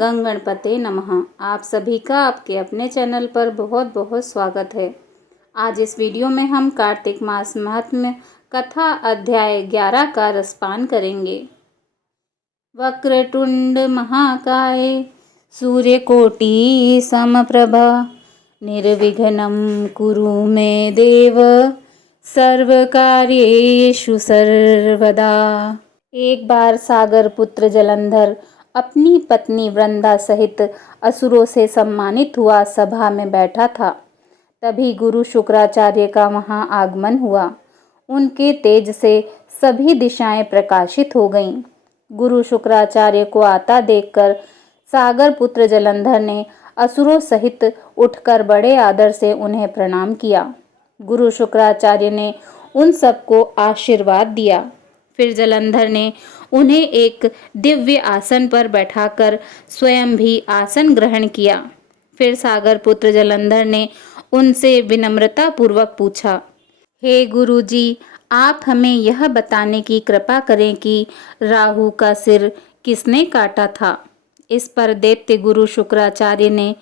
गंग गणपते नमः। आप सभी का आपके अपने चैनल पर बहुत बहुत स्वागत है। आज इस वीडियो में हम कार्तिक मास महात्म्य कथा अध्याय 11 का रसपान करेंगे। वक्रतुंड महाकाय सूर्यकोटि समप्रभा निर्विघ्नं कुरु मे देव सर्वकार्येषु सर्वदा। एक बार सागर पुत्र जलंधर अपनी पत्नी वृंदा सहित असुरों से सम्मानित हुआ सभा में बैठा था। तभी गुरु शुक्राचार्य का वहां आगमन हुआ। उनके तेज से सभी दिशाएं प्रकाशित हो गईं। गुरु शुक्राचार्य को आता देखकर सागर पुत्र जलंधर ने असुरों सहित उठकर बड़े आदर से उन्हें प्रणाम किया। गुरु शुक्राचार्य ने उन सबको आशीर्वाद दिया। फिर जलंधर ने उन्हें एक दिव्य आसन पर बैठाकर स्वयं भी आसन ग्रहण किया। फिर सागर पुत्र जलंधर ने उनसे विनम्रता पूर्वक पूछा, हे गुरुजी, आप हमें यह बताने की कृपा करें कि राहु का सिर किसने काटा था। इस पर दैत्य गुरु शुक्राचार्य ने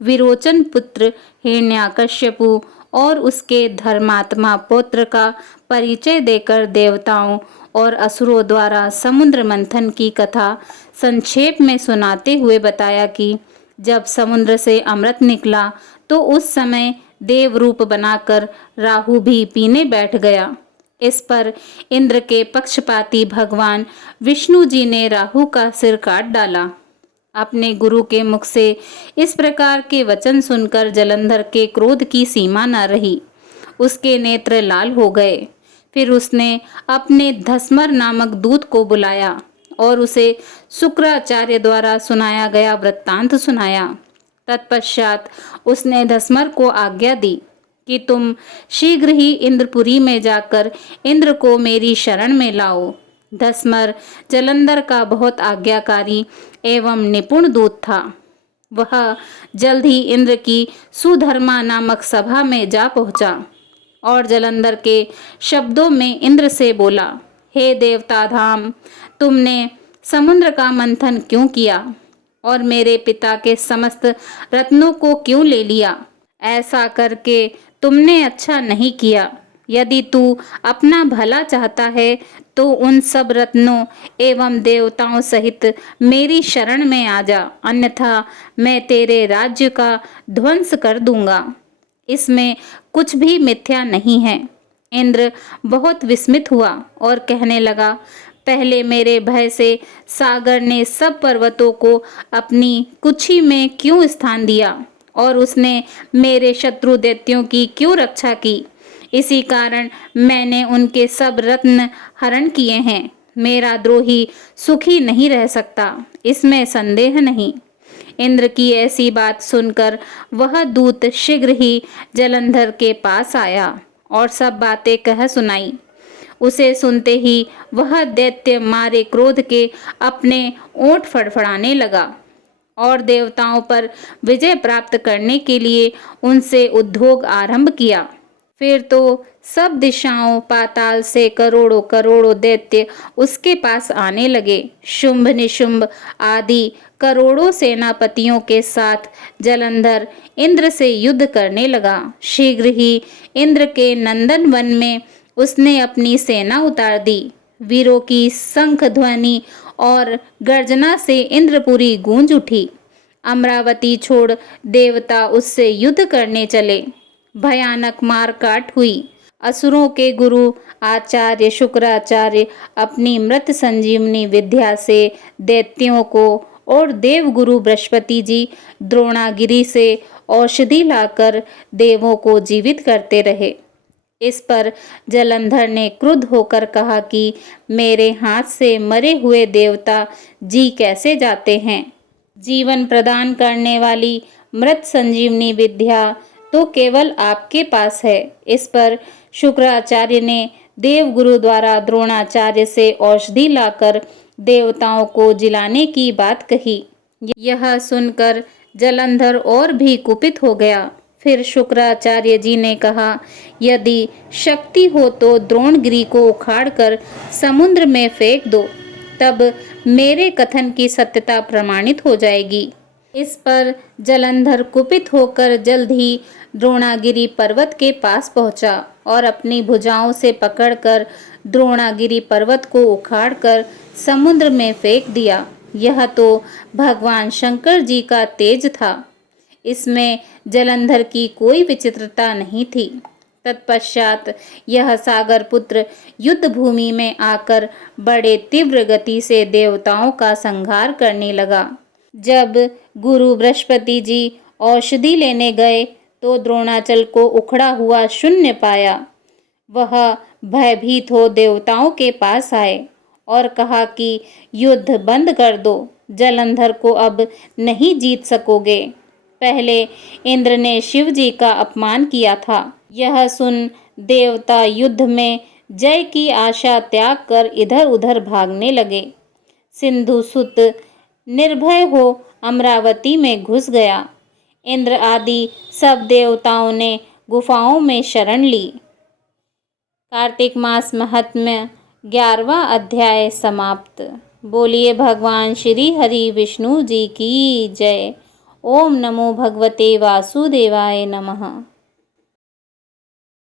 विरोचन पुत्र हिरण्याकश्यपु और उसके धर्मात्मा पुत्र का परिचय देकर देवताओं और असुरों द्वारा समुद्र मंथन की कथा संक्षेप में सुनाते हुए बताया कि जब समुद्र से अमृत निकला तो उस समय देव रूप बनाकर राहु भी पीने बैठ गया। इस पर इंद्र के पक्षपाती भगवान विष्णु जी ने राहु का सिर काट डाला। अपने गुरु के मुख से इस प्रकार के वचन सुनकर जलंधर के क्रोध की सीमा न रही। उसके नेत्र लाल हो गए। फिर उसने अपने धस्मर नामक दूत को बुलाया और उसे शुक्राचार्य द्वारा सुनाया गया वृत्तांत सुनाया। तत्पश्चात उसने धस्मर को आज्ञा दी कि तुम शीघ्र ही इंद्रपुरी में जाकर इंद्र को मेरी शरण में लाओ। धस्मर जलंधर का बहुत आज्ञाकारी एवं निपुण दूत था। वह जल्द ही इंद्र की सुधर्मा नामक सभा में जा पहुंचा और जलंधर के शब्दों में इंद्र से बोला, हे देवता धाम, तुमने समुद्र का मंथन क्यों किया और मेरे पिता के समस्त रत्नों को क्यों ले लिया? ऐसा करके तुमने अच्छा नहीं किया। यदि तू अपना भला चाहता है तो उन सब रत्नों एवं देवताओं सहित मेरी शरण में आ जा, अन्यथा मैं तेरे राज्य का ध्वंस कर दूंगा। इसमें कुछ भी मिथ्या नहीं है। इंद्र बहुत विस्मित हुआ और कहने लगा, पहले मेरे भय से सागर ने सब पर्वतों को अपनी कुक्षी में क्यों स्थान दिया और उसने मेरे शत्रु दैत्यों की क्यों रक्षा की? इसी कारण मैंने उनके सब रत्न हरण किए हैं। मेरा द्रोही सुखी नहीं रह सकता, इसमें संदेह नहीं। इंद्र की ऐसी बात सुनकर वह दूत शीघ्र ही जलंधर के पास आया और सब बातें कह सुनाई। उसे सुनते ही वह दैत्य मारे क्रोध के अपने ओंठ फड़फड़ाने लगा और देवताओं पर विजय प्राप्त करने के लिए उनसे उद्योग आरंभ किया। फिर तो सब दिशाओं पाताल से करोड़ों करोड़ों दैत्य उसके पास आने लगे। शुंभ निशुंभ आदि करोड़ों सेनापतियों के साथ जलंधर इंद्र से युद्ध करने लगा। शीघ्र ही इंद्र के नंदन वन में उसने अपनी सेना उतार दी। वीरों की शंख ध्वनि और गर्जना से इंद्रपुरी गूंज उठी। अमरावती छोड़ देवता उससे युद्ध करने चले। भयानक मारकाट हुई। असुरों के गुरु आचार्य शुक्राचार्य अपनी मृत संजीवनी विद्या से दैत्यों को और देव गुरु बृहस्पति जी द्रोणागिरी से औषधि लाकर देवों को जीवित करते रहे। इस पर जलंधर ने क्रुद्ध होकर कहा कि मेरे हाथ से मरे हुए देवता जी कैसे जाते हैं? जीवन प्रदान करने वाली मृत संजीवनी विद्या तो केवल आपके पास है। इस पर शुक्राचार्य ने देवगुरु द्वारा द्रोणाचार्य से औषधि लाकर देवताओं को जिलाने की बात कही। यह सुनकर जलंधर और भी कुपित हो गया। फिर शुक्राचार्य जी ने कहा, यदि शक्ति हो तो द्रोणगिरी को उखाड़कर समुद्र में फेंक दो, तब मेरे कथन की सत्यता प्रमाणित हो जाएगी। इस पर जलंधर कुपित होकर जल्द ही द्रोणागिरी पर्वत के पास पहुंचा और अपनी भुजाओं से पकड़कर द्रोणागिरी पर्वत को उखाड़कर समुद्र में फेंक दिया। यह तो भगवान शंकर जी का तेज था, इसमें जलंधर की कोई विचित्रता नहीं थी। तत्पश्चात यह सागर पुत्र युद्ध भूमि में आकर बड़े तीव्र गति से देवताओं का संहार करने लगा। जब गुरु बृहस्पति जी औषधि लेने गए तो द्रोणाचल को उखड़ा हुआ शून्य पाया। वह भयभीत हो देवताओं के पास आए और कहा कि युद्ध बंद कर दो, जलंधर को अब नहीं जीत सकोगे। पहले इंद्र ने शिव जी का अपमान किया था। यह सुन देवता युद्ध में जय की आशा त्याग कर इधर उधर भागने लगे। सिंधु सुत निर्भय हो अमरावती में घुस गया। इंद्र आदि सब देवताओं ने गुफाओं में शरण ली। कार्तिक मास महात्म्य 11वां अध्याय समाप्त। बोलिए भगवान श्री हरि विष्णु जी की जय। ओम नमो भगवते वासुदेवाय नमः।